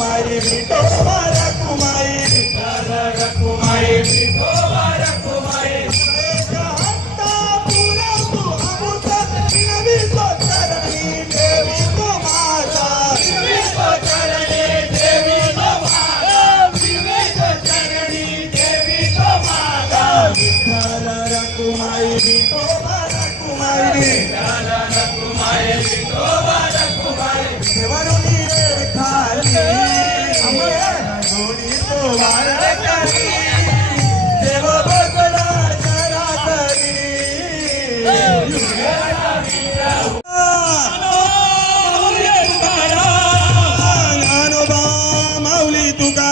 Kumari విఠోవర Kumari. విఠోవర Kumari. విఠోవర Kumari Kumari. విఠోవర Kumari do gado.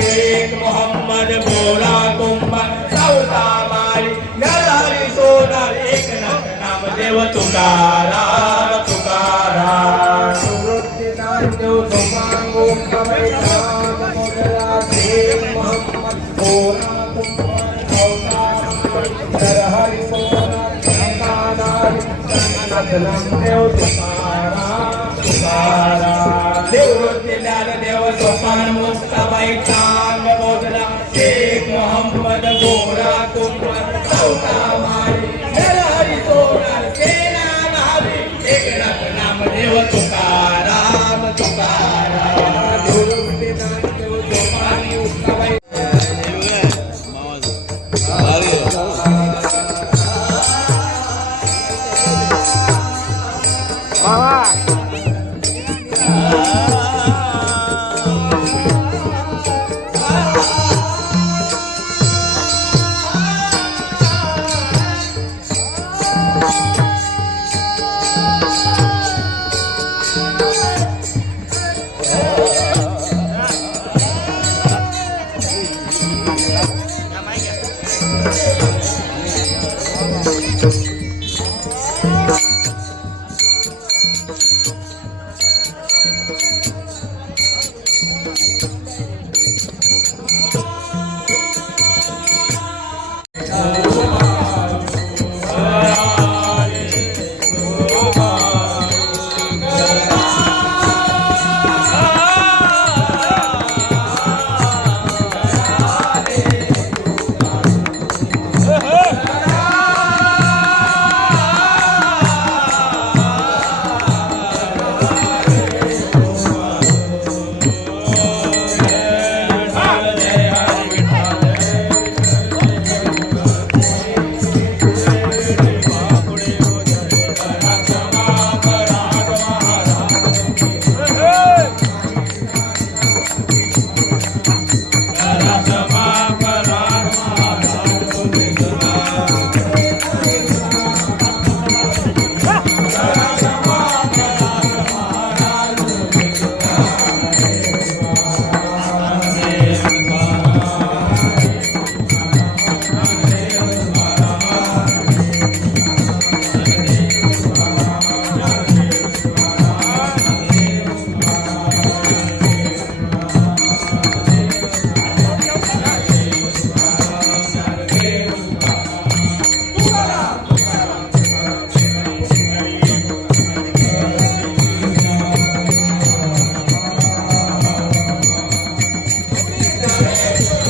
شفيق محمد مولاكم سوتا مالي نظاري سونا اكنا نام دیو تکارا تکارا Thank you. देव देव सोपान मुस्ताबाई टांग बोधला शेख मोहम्मद गोरा कुंभ चौथा मान